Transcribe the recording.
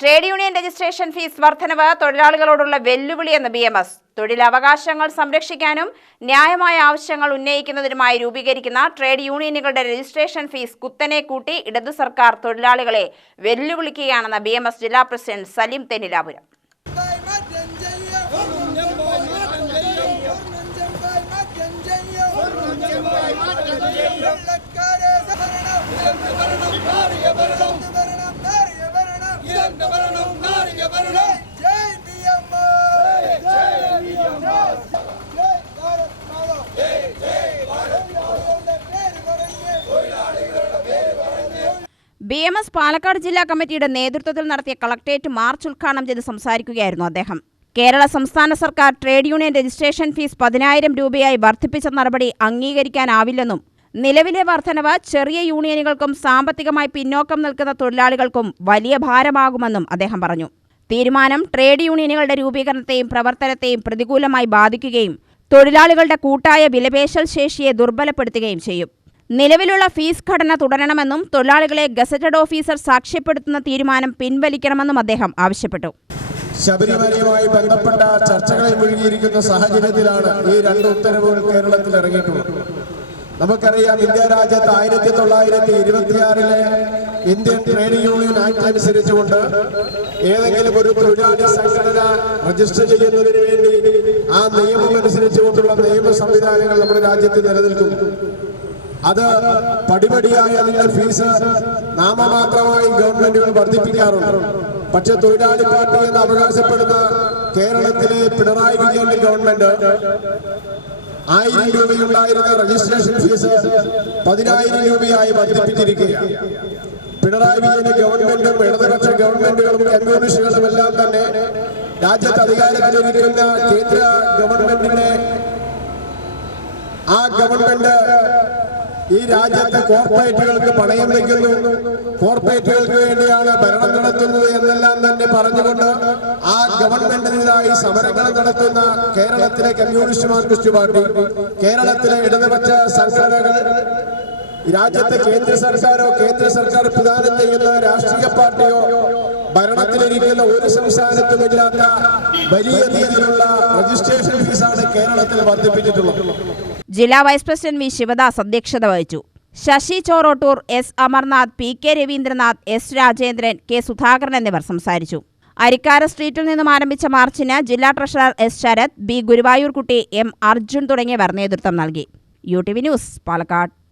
Trade union registration fees വർധനവ് തൊഴിലാളികളോടുള്ള വെല്ലുവിളിയെന്ന് B M S. തൊഴിലവകാശങ്ങൾ സംരക്ഷിക്കാനും ന്യായമായ ആവശ്യങ്ങൾ ഉന്നയിക്കുന്നതിനുമായി രൂപീകരിക്കുന്ന ട്രേഡ് യൂണിയനുകളുടെ രജിസ്ട്രേഷൻ ഫീസ് കുത്തനെ കൂട്ടി ഇടതു സർക്കാർ തൊഴിലാളികളെ വെല്ലുവിളിക്കുകയാണെന്ന് ബി ജില്ലാ president Saleem Thennilapuram. B M S Palakkad ജില്ലാ കമ്മിറ്റിയുടെ നേതൃത്വത്തിൽ നടത്തിയ കളക്ടറേറ്റ് മാർച്ച് ഉദ്ഘാടനം ചെയ്ത് സംസാരിക്കുകയായിരുന്നു അദ്ദേഹം. കേരള സംസ്ഥാന സർക്കാർ ട്രേഡ് യൂണിയൻ രജിസ്ട്രേഷൻ ഫീസ് പതിനായിരം രൂപയായി വർദ്ധിപ്പിച്ച നടപടി അംഗീകരിക്കാനാവില്ലെന്നും നിലവിലെ വർധനവ് ചെറിയ യൂണിയനുകൾക്കും സാമ്പത്തികമായി പിന്നോക്കം നിൽക്കുന്ന തൊഴിലാളികൾക്കും വലിയ ഭാരമാകുമെന്നും അദ്ദേഹം പറഞ്ഞു. തീരുമാനം ട്രേഡ് യൂണിയനുകളുടെ രൂപീകരണത്തെയും പ്രവർത്തനത്തെയും പ്രതികൂലമായി ബാധിക്കുകയും തൊഴിലാളികളുടെ കൂട്ടായ വിലപേശൽ ശേഷിയെ ദുർബലപ്പെടുത്തുകയും ചെയ്യും. നിലവിലുള്ള ഫീസ് ഘടന തുടരണമെന്നും തൊഴിലാളികളെ ഗസറ്റഡ് ഓഫീസർ സാക്ഷ്യപ്പെടുത്തുന്ന തീരുമാനം പിൻവലിക്കണമെന്നും അദ്ദേഹം ആവശ്യപ്പെട്ടു. ശബരിമലയുമായി ബന്ധപ്പെട്ട ചർച്ചകളിൽ മുഴുകിയിരിക്കുന്ന സാഹചര്യത്തിലാണ് ഈ രണ്ട് ഉത്തരവുകൾ കേരളത്തിൽ ഇറങ്ങിയിട്ടുള്ളത്. നമുക്കറിയാം ഇന്ത്യ രാജ്യത്ത് ആയിരത്തി തൊള്ളായിരത്തി ഇരുപത്തിയാറിലെ ഇന്ത്യൻ ട്രേഡ് യൂണിയൻ ആക്ട് അനുസരിച്ചുകൊണ്ട് ഏതെങ്കിലും ഒരു തൊഴിലാളി സംഘടന രജിസ്റ്റർ ചെയ്യുന്നതിന് വേണ്ടി ആ നിയമം അനുസരിച്ചുകൊണ്ടുള്ള നിയമ സംവിധാനങ്ങൾ നമ്മുടെ രാജ്യത്ത് നിലനിൽക്കുന്നു. അത് പടിപടിയായി അതിന്റെ ഫീസ് നാമമാത്രമായി ഗവൺമെന്റുകൾ വർദ്ധിപ്പിക്കാറുണ്ട്. പക്ഷെ തൊഴിലാളി പാർട്ടി എന്ന് അവകാശപ്പെടുന്ന കേരളത്തിലെ പിണറായി വിജയന്റെ ഗവൺമെന്റ് ആയിരം രൂപയുണ്ടായിരുന്ന രജിസ്ട്രേഷൻ ഫീസ് പതിനായിരം രൂപയായി വർദ്ധിപ്പിച്ചിരിക്കുകയാണ്. പിണറായി വിജയന്റെ ഗവൺമെന്റും ഇടതുപക്ഷ ഗവൺമെന്റുകളും കമ്മ്യൂണിസ്റ്റുകളും എല്ലാം തന്നെ രാജ്യത്ത് അധികാരത്തിലിരിക്കുന്ന കേന്ദ്ര ഗവൺമെന്റിനെ ആ ഗവൺമെന്റ് ഈ രാജ്യത്തെ കോർപ്പറേറ്റുകൾക്ക് പണയം വയ്ക്കുന്നു കോർപ്പറേറ്റുകൾക്ക് വേണ്ടിയാണ് ഭരണം നടത്തുന്നത് എന്നെല്ലാം തന്നെ പറഞ്ഞുകൊണ്ട് ആ ഗവൺമെന്റിനെതിരായി സമരങ്ങൾ നടത്തുന്ന കേരളത്തിലെ കമ്മ്യൂണിസ്റ്റ് മാർക്സിസ്റ്റ് പാർട്ടി കേരളത്തിലെ ഇടതുപക്ഷ സംഘടനകൾ രാജ്യത്തെ കേന്ദ്ര സർക്കാരോ കേന്ദ്ര സർക്കാർ പ്രദാനം ചെയ്യുന്ന രാഷ്ട്രീയ പാർട്ടിയോ ഭരണത്തിലിരിക്കുന്ന ഒരു സംസ്ഥാനത്തും ഇല്ലാത്ത വലിയ രീതിയിലുള്ള രജിസ്ട്രേഷൻ ഫീസാണ് കേരളത്തിൽ വർദ്ധിപ്പിച്ചിട്ടുള്ളത്. ജില്ലാ വൈസ് പ്രസിഡന്റ് വി. ശിവദാസ് അധ്യക്ഷത വഹിച്ചു. Sasi Chorottoor S. Amarnath P. K. Raveendranath S. Rajendran K. Sudhakaran എന്നിവർ സംസാരിച്ചു. അരിക്കാര സ്ട്രീറ്റിൽ നിന്നും ആരംഭിച്ച മാർച്ചിന് ജില്ലാ treasurer S. Sarath B. Guruvayoorkutty M. Arjun തുടങ്ങിയവർ നേതൃത്വം നൽകി. U T V news Palakkad.